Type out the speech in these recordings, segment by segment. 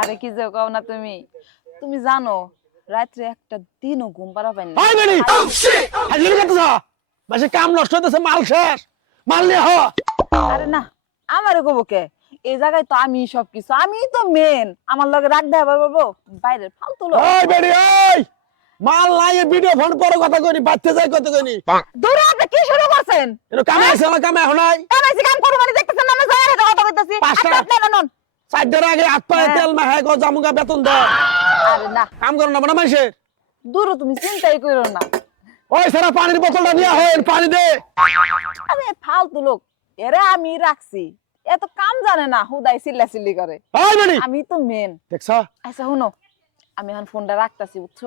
আরে কি যে কও না তুমি? তুমি জানো রাত্রে একটা দিনও ঘুম পারা পাই না বেড়ি! হাজির করতেছ বাসে কাম নষ্ট হতেছে মাল শেষ। মাল নিয়ে হ। আরে না আমারে কব কে? এই জায়গায় তো আমি সব কিছু আমি তো মেন আমার লগে রাখ দেয় বাবু বাইরের ফালতু লোক। ওই বেড়ি ওই মাল নাই ভিডিও ফোন পরে কথা কইনি বাচ্চা যাই কথা কইনি। দূরে আপনি কি শুরু করছেন? এনো কামে আছে আমার কামে এখন নাই কামাইছি কাম করব মানে দেখতেছেন না আমি রেখে কথা কইতাছি। আপনি চারটার আগে হাত পায়ে হ্যাঁ। তেল জামুগা বেতন দাও আরে না। কাম করো না মানে মানুষের দূর তুমি চিন্তাই করো না। ওই সারা পানির বোতলটা নিয়ে হয় পানি দে। আমি ফালতু লোক এরে আমি রাখছি। এত কাম জানে না হুদাই চিল্লা চিল্লি করে বেড়ি আমি তো মেন দেখছ? আচ্ছা শুনো আমি এখন ফোনটা রাখতাছি বুঝছ?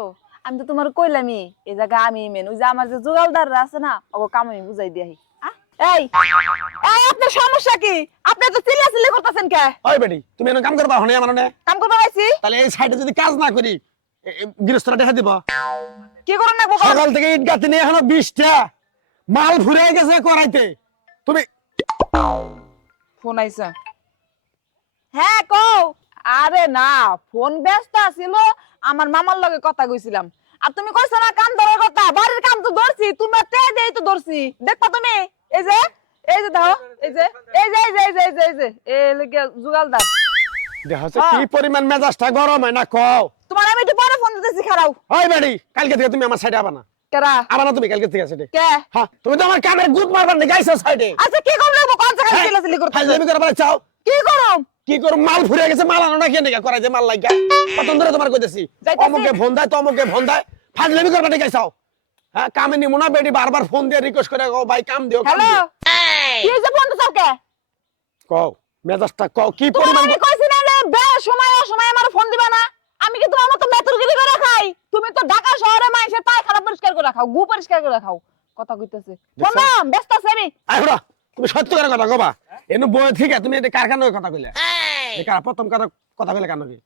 আমি তো তোমার কইলামই এই জায়গা আমি মেন ওই যে আমার যে জোগালদাররা আছে না ওকে কাম আমি বুঝাই দিয়াহি আহ? এই এই আপনার সমস্যা কি? আপনি তো চিল্লা চিল্লি করতেছেন কে? ওই তুমি এনে কাম করবা হনে আমার নে। কাম পাইছি তাহলে এই সাইডে যদি কাজ না করি গৃহস্থরা দেখা দিব। কি করেন না সকাল থেকে ইট গাঁথি নিয়ে এখনও বিশটা। মাল ফুরে গেছে করাইতে। তুমি ফোন আইছে। হ্যাঁ কও। আরে না ফোন ব্যস্ত আছিল আমার মামার লগে কথা কইছিলাম। আর তুমি কইছো না কাম ধরার কথা বাড়ির কাম তো ধরছি তুমি তে দেই তো ধরছি। দেখবা তুমি? এই যে এই যে দাও এই যে এই যে এই যে এই যে এই যে এই যে এই লগে জুগালদার কি পরিমাণ মেজাজটা গরম হয় না কও? তোমার আমি একটু পরে ফোন দিতেছি খারাও। ওই বেড়ি কালকে থেকে তুমি আমার সাইডে আবা না কেরা? আবা না তুমি কালকে থেকে সাইডে কে? হ্যাঁ তুমি তো আমার কামের গুদ মারবার আইছো সাইডে আচ্ছা কি করব? কোন জায়গায় করতে করে বলে চাও। কি করম? কি মাল ফুরে গেছে মাল আনো না কেন যে মাল লাগা কত ধরে তোমার কইতেছি। অমুকে ফোন দেয় তমুকে ফোন দেয়। ফাজলামি করবা নাকি চাও হ্যাঁ কামে নিমু না বেডি বারবার ফোন দিয়ে রিকোয়েস্ট করে কও ভাই কাম দিও হ্যালো দিও। কি হইছে ফোন তো কে কও মেজাজটা কও কি পরিমাণ আমি কইছি না যে বে সময় অসময় আমার ফোন দিবা না। আমি কি তোমার মতো মেতুরগিরি করে খাই? তুমি তো ঢাকা শহরে মানুষের পায়খানা পরিষ্কার করে রাখাও গু পরিষ্কার করে রাখাও কথা কইতেছে? না ব্যস্ত আছি আমি। আই হড়া তুমি সত্য করে কথা কবা। এনু বই ঠিক আছে তুমি এটা কারখানার কথা কইলে। এই কার প্রথম কথা কথা কইলে কেন কি?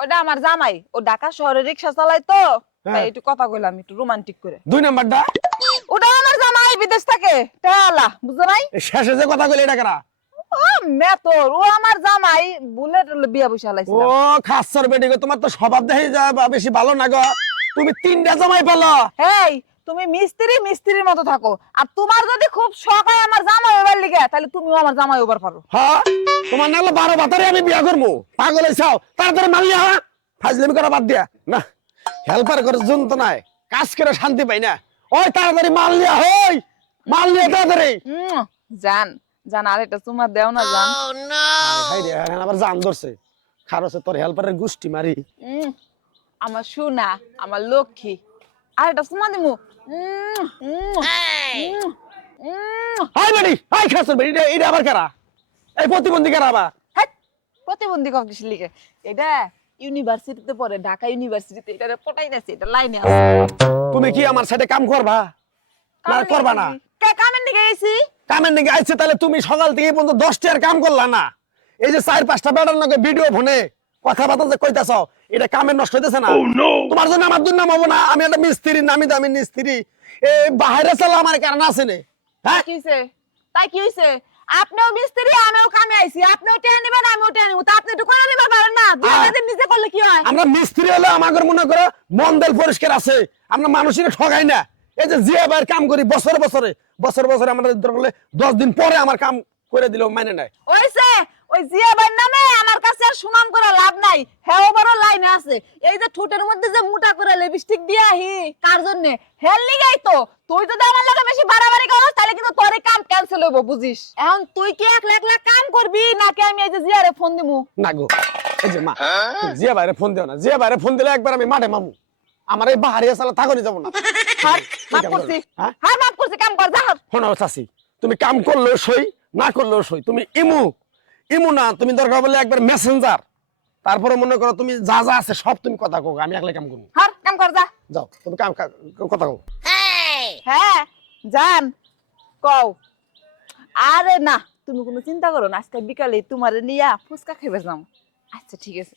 ওটা আমার জামাই ও ঢাকা শহরে রিক্সা চালায় তো তাই হ্যাঁ। একটু কথা কইলাম একটু রোমান্টিক করে। দুই নাম্বারটা? ওটা আমার জামাই বিদেশ থাকে। বুঝছ শেষে যে কথা কইলে এটা কারা? ও মেতর ও আমার জামাই বুলেট বিয়া বসে ও খাসর বেডি গো তোমার তো স্বভাব দেখে যা বেশি ভালো না গো। তুমি তিনটা জামাই পেল। হেই তুমি মিস্ত্রি মিস্ত্রির মতো থাকো। আর তোমার যদি খুব শখ হয় আমার জামাই ওবার লিগে তাহলে তুমিও আমার জামাই ওবার পারো। হ্যাঁ? তোমার নাহলে বারো বাতারে আমি বিয়া করব পাগল হইছাও। তাড়াতাড়ি মালিয়া হ্যাঁ? ফাজলিমি করা বাদ দিয়া। না হেল্পার করে জন্ত নাই কাজ করে শান্তি পাই না। ওই তাড়াতাড়ি মাল লিয়া হই মাল লিয়া তাড়াতাড়ি। জান জান আর এটা তোমার দেও না জান। হাই রে হ্যাঁ, আবার জান ধরছে। খারছে তোর হেল্পারের গুষ্টি মারি। আমার সোনা আমার লক্ষ্মী। আর এটা তোমা দিমু। হাই বেডি হাই খাসর বেডি এটা- আবার কারা? এই প্রতিবন্ধী কারা আবার? প্রতিবন্ধী কম কিছু লিখে এটা ইউনিভার্সিটিতে পড়ে ঢাকা ইউনিভার্সিটিতে এটা পটাই দিয়েছে এটা লাইনে আছে। তুমি কি আমার সাথে কাম করবা? না করবা না। কে কামের দিকে গেছি কামের নাকি আইছে তাহলে তুমি সকাল থেকে পর্যন্ত দশটার কাম করলা না। এই যে চার পাঁচটা বেড়ার নাকি ভিডিও ফোনে কথাবার্তা যে কইতাছ এটা কামের নষ্ট হইতেছে না। তোমার জন্য আমার দুর্নাম হব না আমি একটা মিস্ত্রি নামি দামি মিস্ত্রি। এই বাহিরে চালা আমার কারণ আছে নে। হ্যাঁ? কি হইছে? তাই কি হইছে? আপনিও মিস্ত্রি আমিও কামে আইছি। আপনিও টেনে নেবেন আমিও টেনে নেব। তা আপনি একটু করে নিবার পারেন না দুই আহ। হাজার নিজে করলে কি হয় আমরা মিস্ত্রি হলে আমাদের মনে করো মন্দেল পরিষ্কার আছে আমরা মানুষের ঠগাই না। এই যে জিয়া ভাইয়ের কাম করি বছরে বছরে বছর বছরে আমাদের দরকার দশ দিন পরে আমার কাম করে দিল মানে নাই। ওইছে ওই জিয়া ভাইয়ের নামে আমার কাছে আর সুনাম করে লাভ নাই হ্যাঁ বড় লাইনে আছে। এই যে ঠোঁটের মধ্যে যে মোটা করে লিপস্টিক দিয়ে আহি কার জন্য? হেল লিগাই তো। তুই যদি আমার লাগে বেশি বাড়াবাড়ি করস তাহলে কিন্তু তোর কাম ক্যান্সেল হইব বুঝিস? এখন তুই কি একলা একলা কাম করবি নাকি আমি এই যে জিয়ারে ফোন দিমু? না গো। এই যে মা তুমি জিয়া বাইরে ফোন দিও না জিয়া বাইরে ফোন দিলে একবার আমি মাঠে মামু। আমার এই বাহারি আসালা থাকনি যাব না। মাফ কাম করছি। হ্যাঁ? হ্যাঁ মাফ করছি কাম কর যা শোনো চাষি তুমি কাম করলেও সই না করলেও সই। তুমি ইমু ইমু না তুমি দরকার বলে একবার মেসেঞ্জার তারপরে মনে করো তুমি যা যা আছে সব তুমি কথা কো আমি একলাই কাম করব। হার কাম কর যা। যাও তুমি কাম কথা কো হ্যাঁ জান কও। আরে না তুমি কোনো চিন্তা করো না আজকে বিকালে তোমার নিয়া ফুচকা খেবে যাম। আচ্ছা ঠিক আছে।